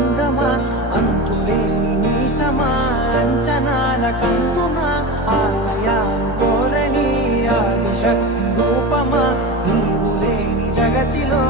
అందమా అంతులేని నీసమా అంచనాల కందుమా ఆలయాలు కోరని ఆదిశక్తి రూపమా నీవు లేని జగతిలో